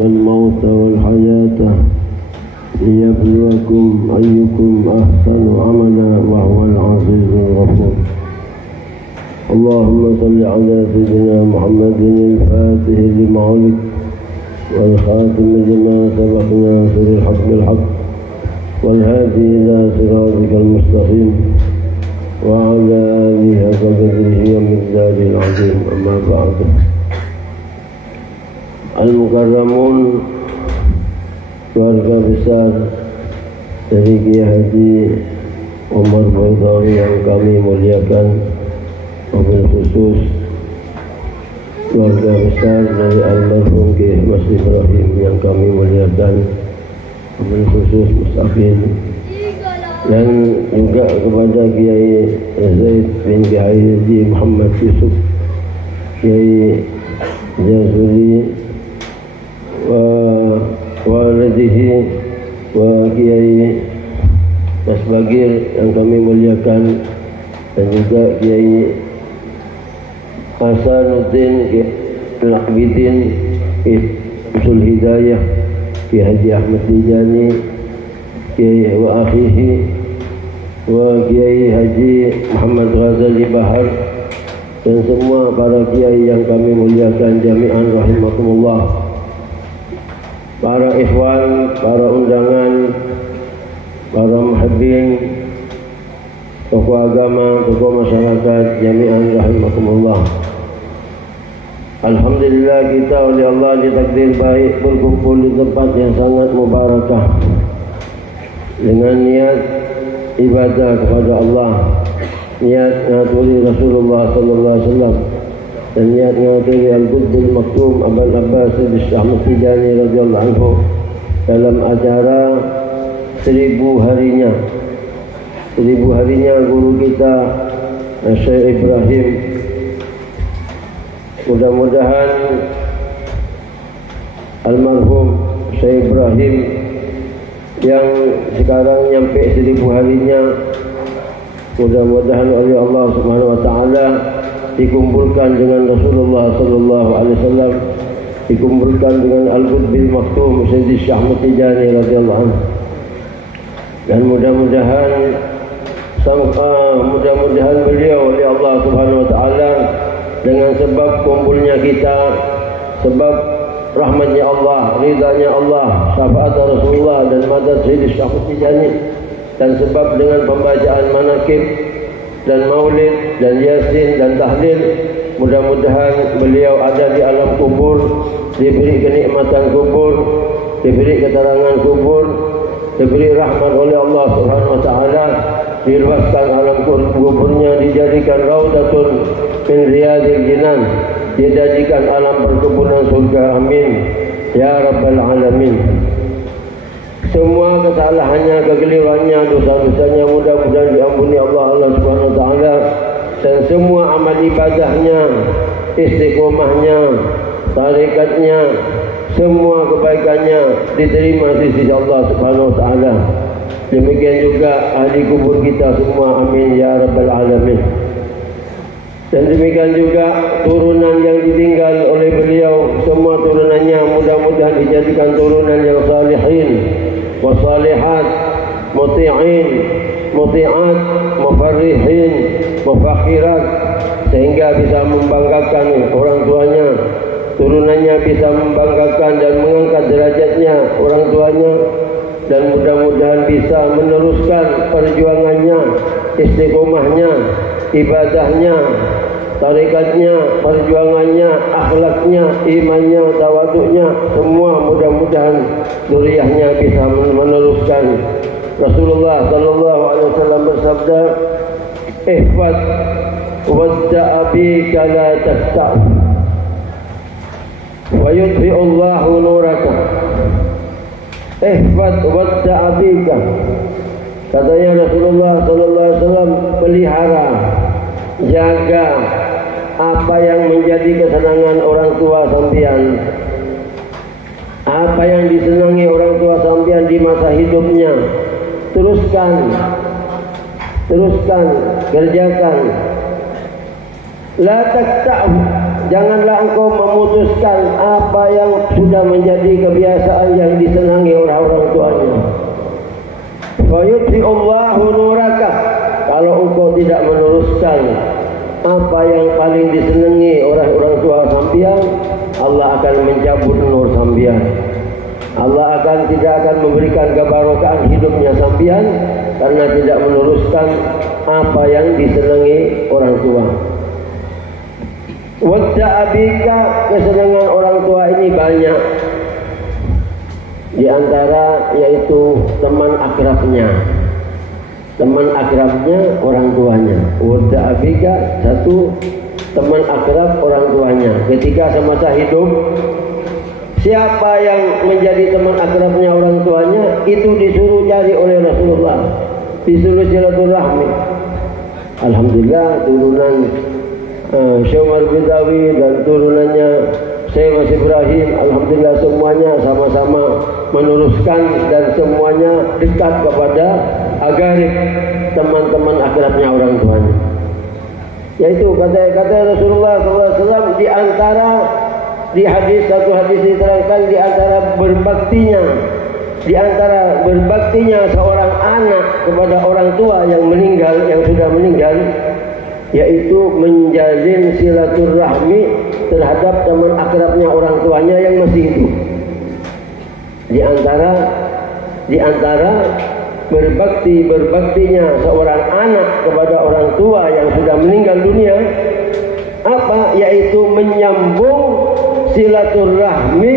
الموت والحياة ليبلوكم أيكم أحسن عملا وهو العزيز الغفور. اللهم صل على سيدنا محمد الفاتح لما علق والخاتم لما سبق ناصر الحق بالحق والهادي إلى صراطك المستقيم وعلى آله وقدره ومقداره العظيم. أما بعد. Al-Mukarramun, keluarga besar dari Kiai Haji Umar Baidawi yang kami muliakan, wabil khusus keluarga besar dari almarhum Kiai Mas Ibrahim yang kami muliakan, wabil khusus Mustaqil, dan juga kepada Kiai Zaid bin Kiai Haji Muhammad Yusuf, Kiai Jazuli wa waladihi wa Kiai Mas Bagir yang kami muliakan, dan juga Kiai Hasanuddin, Kiai Abidin, Kiai Usul Hidayah, Kiai Haji Ahmad Tijani, Kiai wa akhihi wa Kiai Haji Muhammad Ghazali Bahar, dan semua para kiai yang kami muliakan jami'an rahimakumullah. Para ikhwan, para undangan, para muhibbin, tokoh agama, tokoh masyarakat jami'an rahimakumullah. Alhamdulillah, kita oleh Allah ditakdir baik berkumpul di tempat yang sangat mubarakah dengan niat ibadah kepada Allah, niat ngaturi Rasulullah sallallahu alaihi wasallam, dan niat ngaturi Al-Qutbul Maktum Abul Abbas Ahmad Tijani radhiyallahu anhu dalam acara 1000 harinya guru kita Syekh Ibrahim. Mudah-mudahan almarhum Syekh Ibrahim yang sekarang nyampe 1000 harinya, mudah-mudahan oleh Allah Subhanahu wa taala dikumpulkan dengan Rasulullah sallallahu alaihi wasallam, dikumpulkan dengan Al-Qutbil Maktum Sayyidi Syekh Ahmad Tijani radhiyallahu anhu, dan mudah-mudahan beliau oleh Allah Subhanahu wa taala dengan sebab kumpulnya kita, sebab rahmatnya Allah, ridanya Allah, syafaat Rasulullah dan madad Sayyidi Syekh Ahmad Tijani, dan sebab dengan pembacaan manaqib dan maulid dan yasin dan tahlil, mudah-mudahan beliau ada di alam kubur, diberi kenikmatan kubur, diberi keterangan kubur, diberi rahmat oleh Allah Subhanahu wa taala, diluaskan alam kuburnya, dijadikan raudatun min riyadil jinan, dijadikan alam perkebunan surga. Amin ya rabbal alamin. Semua kesalahannya, kekeliruannya, dosa-dosanya mudah-mudahan diampuni Allah Subhanahu wa taala, dan semua amal ibadahnya, istiqomahnya, tarikatnya, semua kebaikannya diterima di sisi Allah Subhanahu wa taala. Demikian juga ahli kubur kita semua, amin ya rabbal alamin. Dan demikian juga turunan yang ditinggal oleh beliau, semua turunannya mudah-mudahan dijadikan turunan yang salihin wa salihat, muti'in, muti'at, mufarrihin, mufakhirat, sehingga bisa membanggakan orang tuanya, turunannya bisa membanggakan dan mengangkat derajatnya orang tuanya, dan mudah-mudahan bisa meneruskan perjuangannya, istiqomahnya, ibadahnya, tarikatnya, perjuangannya, akhlaknya, imannya, tawaduknya, semua mudah-mudahan zuriyahnya bisa meneruskan. Rasulullah sallallahu alaihi wasallam bersabda, ihfad wadda'a bika la tasta'u wa yudfi'u Allahu nuraka. Ihfad wadda'a bika, katanya Rasulullah sallallahu alaihi wasallam, pelihara, jaga apa yang menjadi kesenangan orang tua sampean, apa yang disenangi orang tua sampean di masa hidupnya, teruskan, kerjakan. La takta'u, janganlah engkau memutuskan apa yang sudah menjadi kebiasaan yang disenangi oleh orang tuanya. Fayudhi'ullahu nuraka, kalau engkau tidak meneruskan apa yang paling disenangi oleh orang tua sampean, Allah akan mencabut nur sampean. Allah tidak akan memberikan kebarokahan hidupnya sampean karena tidak meneruskan apa yang disenangi orang tua. Wadda abika, kesenangan orang tua ini banyak. Di antara yaitu teman akrabnya. Teman akrabnya orang tuanya. Wadda abika, satu teman akrab orang tuanya. Ketika semasa hidup, siapa yang menjadi teman akrabnya orang tuanya itu disuruh cari oleh Rasulullah, disuruh silaturahmi. Alhamdulillah turunan Syekh Umar Bidawi dan turunannya Syekh Mas Ibrahim, alhamdulillah semuanya sama-sama meneruskan dan semuanya dekat kepada agarib teman-teman akrabnya orang tuanya. Yaitu kata Rasulullah SAW di antara di hadis, satu hadis diterangkan di antara berbaktinya seorang anak kepada orang tua yang meninggal, yang sudah meninggal, yaitu menjalin silaturahmi terhadap teman akrabnya orang tuanya yang masih hidup. Di antara berbaktinya seorang anak kepada orang tua yang sudah meninggal dunia, apa? Yaitu menyambung silaturahmi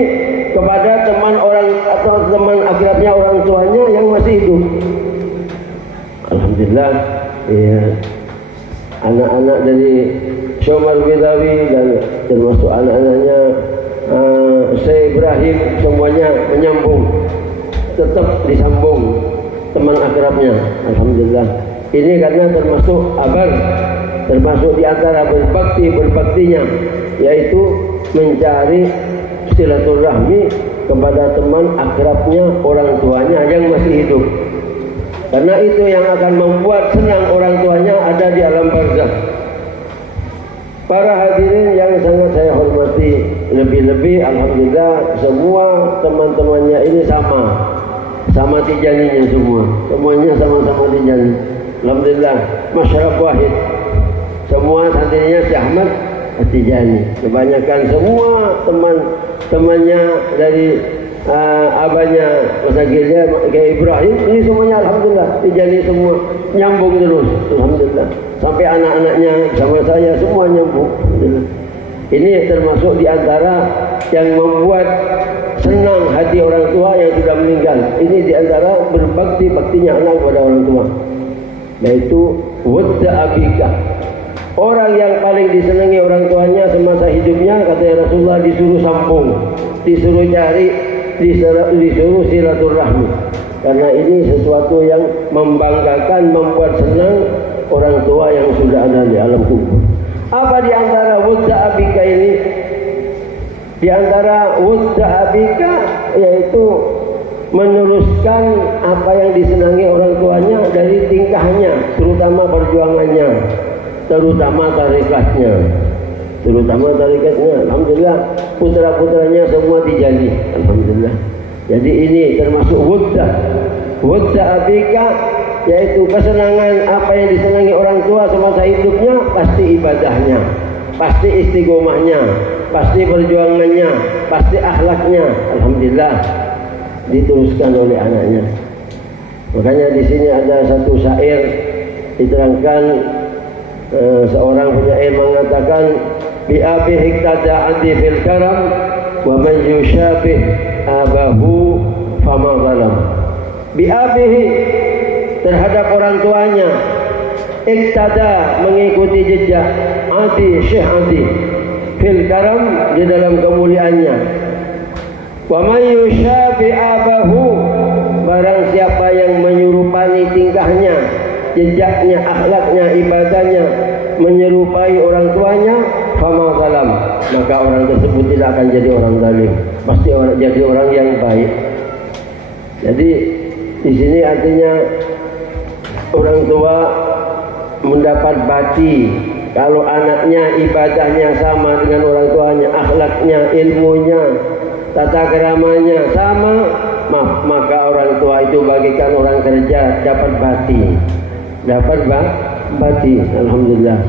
kepada teman orang atau teman akrabnya orang tuanya yang masih hidup. Alhamdulillah, ya, anak-anak dari Syekh Umar Bidawi dan termasuk anak-anaknya Syekh Ibrahim semuanya menyambung, tetap disambung teman akrabnya. Alhamdulillah. Ini karena termasuk termasuk di antara berbaktinya, yaitu mencari silaturahmi kepada teman akrabnya orang tuanya yang masih hidup. Karena itu yang akan membuat senang orang tuanya ada di alam barzakh. Para hadirin yang sangat saya hormati, lebih-lebih alhamdulillah semua teman-temannya ini sama tijaninya semuanya sama-sama tijani. Alhamdulillah, masyarakat wahid. Semua santrinya Syekh Ahmad Tijani. Kebanyakan semua teman-temannya dari abahnya Mas Agilnya kayak Ibrahim, ini semuanya alhamdulillah Tijani semua, nyambung terus alhamdulillah. Sampai anak-anaknya sama saya semua nyambung alhamdulillah. Ini termasuk di antara yang membuat senang hati orang tua yang sudah meninggal. Ini di antara berbaktinya anak kepada orang tua, yaitu wadda abika. Orang yang paling disenangi orang tuanya semasa hidupnya, kata Rasulullah, disuruh sambung, disuruh cari, disuruh silaturahmi. Karena ini sesuatu yang membanggakan, membuat senang orang tua yang sudah ada di alam kubur. Apa di antara wadda abika ini? Di antara wadda abika yaitu meneruskan apa yang disenangi orang tuanya dari tingkahnya, terutama perjuangannya, terutama tarikatnya. Alhamdulillah putra-putranya semua dijadi, alhamdulillah. Jadi ini termasuk wadda abika, yaitu kesenangan apa yang disenangi orang tua semasa hidupnya, pasti ibadahnya, pasti istiqomahnya, pasti perjuangannya, pasti akhlaknya. Alhamdulillah diteruskan oleh anaknya. Makanya di sini ada satu syair diterangkan, seorang penyair mengatakan, bi abihi tada'ati fil karam wa man yushabih abahu fama zalam. Bi abihi, terhadap orang tuanya, iktada, mengikuti jejak, Adi, Syekh Adi, fil karam, di dalam kemuliaannya. Wa man yushabi abahu, barang siapa yang menyerupai tingkahnya, jejaknya, akhlaknya, ibadahnya menyerupai orang tuanya, fama zalam, maka orang tersebut tidak akan jadi orang zalim, pasti jadi orang yang baik. Jadi di sini artinya orang tua mendapat bati Kalau anaknya ibadahnya sama dengan orang tuanya, akhlaknya, ilmunya, tata keramanya sama, maka orang tua itu bagikan orang kerja dapat bati. Dapat bati, alhamdulillah.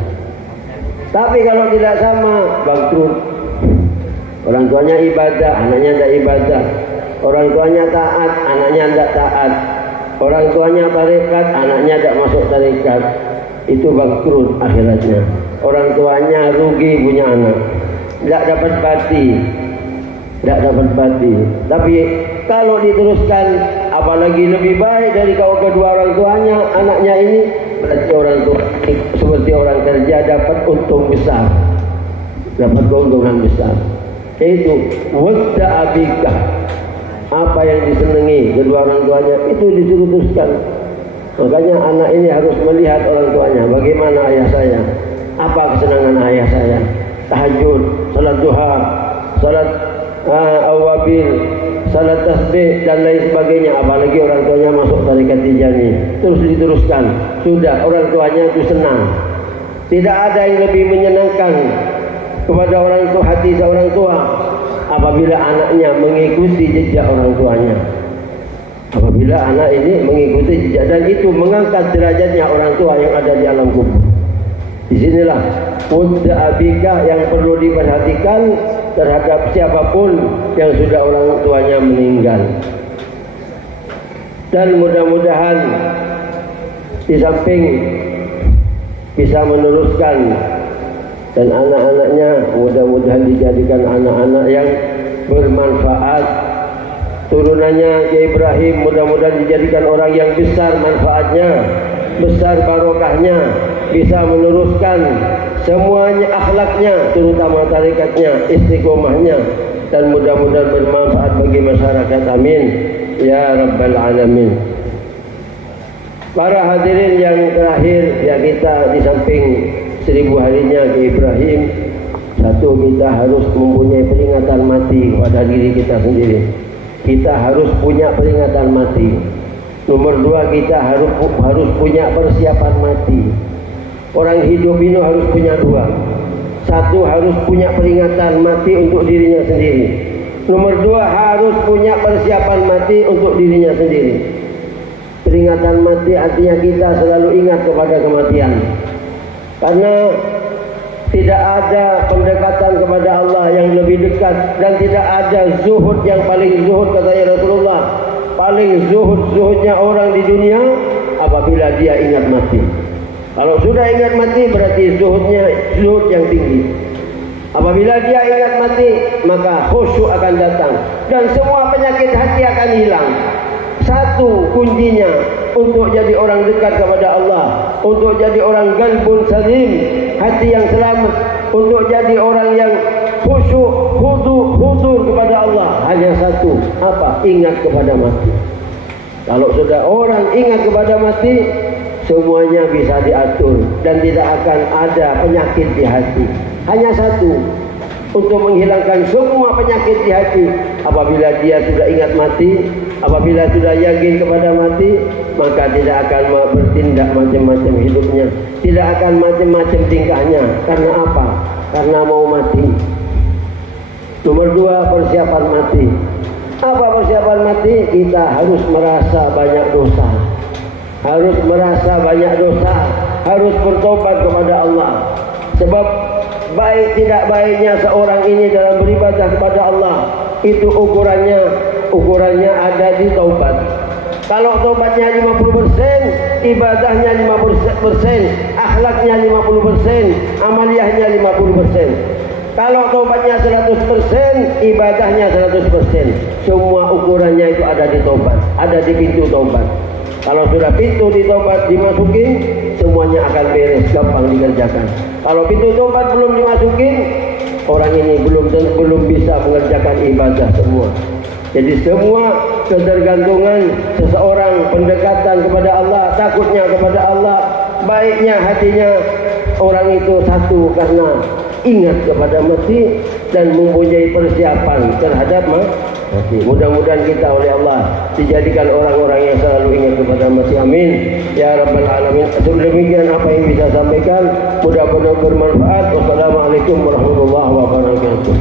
Tapi kalau tidak sama, bangkrut. Orang tuanya ibadah, anaknya tidak ibadah. Orang tuanya taat, anaknya tidak taat. Orang tuanya tarekat, anaknya tidak masuk tarekat. Itu bangkrut akhiratnya. Orang tuanya rugi punya anak, tidak dapat bati, tidak dapat bati. Tapi kalau diteruskan, apalagi lebih baik dari kedua orang tuanya, anaknya ini berarti orang tua seperti orang kerja dapat untung besar, dapat keuntungan besar. Yaitu wadda abika, apa yang disenangi kedua orang tuanya itu disuruh teruskan. Makanya anak ini harus melihat orang tuanya. Bagaimana ayah saya? Apa kesenangan ayah saya? Tahajud, salat duha, salat awabil, salat tasbih dan lain sebagainya. Apalagi orang tuanya masuk tarekat Tijani, terus diteruskan. Sudah orang tuanya itu senang. Tidak ada yang lebih menyenangkan kepada orang tua, hati seorang tua, apabila anaknya mengikuti jejak orang tuanya. Apabila anak ini mengikuti jejak, dan itu mengangkat derajatnya orang tua yang ada di alam kubur. Disinilah wadda abika yang perlu diperhatikan terhadap siapapun yang sudah orang tuanya meninggal. Dan mudah-mudahan di samping bisa meneruskan, dan anak-anaknya mudah-mudahan dijadikan anak-anak yang bermanfaat. Turunannya Kiai Ibrahim mudah-mudahan dijadikan orang yang besar manfaatnya, besar barokahnya, bisa meneruskan semuanya akhlaknya, terutama tarikatnya, istiqomahnya, dan mudah-mudahan bermanfaat bagi masyarakat. Amin ya rabbal alamin. Para hadirin yang terakhir, ya, kita di samping 1000 harinya Kiai Ibrahim, satu, kita harus mempunyai peringatan mati kepada diri kita sendiri. Kita harus punya peringatan mati. Nomor 2, kita harus punya persiapan mati. Orang hidup ini harus punya 2. Satu, harus punya peringatan mati untuk dirinya sendiri. Nomor 2, harus punya persiapan mati untuk dirinya sendiri. Peringatan mati artinya kita selalu ingat kepada kematian. Karena tidak ada pendekatan kepada Allah yang lebih dekat, dan tidak ada zuhud yang paling zuhud, kata Rasulullah. Paling zuhudnya orang di dunia apabila dia ingat mati. Kalau sudah ingat mati berarti zuhud yang tinggi. Apabila dia ingat mati, maka khusyuk akan datang dan semua penyakit hati akan hilang. Satu kuncinya untuk jadi orang dekat kepada Allah, untuk jadi orang qalbun salim, hati yang selamat, untuk jadi orang yang khusyuk, khudur kepada Allah, hanya satu, apa? Ingat kepada mati. Kalau sudah orang ingat kepada mati, semuanya bisa diatur dan tidak akan ada penyakit di hati. Hanya satu, untuk menghilangkan semua penyakit di hati. Apabila dia sudah ingat mati, apabila sudah yakin kepada mati, maka tidak akan bertindak macam-macam hidupnya, tidak akan macam-macam tingkahnya. Karena apa? Karena mau mati. Nomor 2, persiapan mati. Apa persiapan mati? Kita harus merasa banyak dosa, harus merasa banyak dosa, harus bertobat kepada Allah. Sebab baik tidak baiknya seorang ini dalam beribadah kepada Allah itu ukurannya ada di taubat. Kalau taubatnya 50%, ibadahnya 50%, akhlaknya 50%, amaliyahnya 50%. Kalau taubatnya 100%, ibadahnya 100%. Semua ukurannya itu ada di taubat, ada di pintu taubat. Kalau sudah pintu di taubat dimasukin, semuanya akan beres, gampang dikerjakan. Kalau pintu taubat belum dimasukin, orang ini belum bisa mengerjakan ibadah semua. Jadi semua ketergantungan seseorang, pendekatan kepada Allah, takutnya kepada Allah, baiknya hatinya orang itu satu karena ingat kepada mati dan mempunyai persiapan terhadap Mudah-mudahan kita oleh Allah dijadikan orang-orang yang selalu ingat kepada Masih. Amin ya rabbal alamin. Demikian apa yang bisa sampaikan, mudah-mudahan bermanfaat. Wassalamualaikum warahmatullahi wabarakatuh.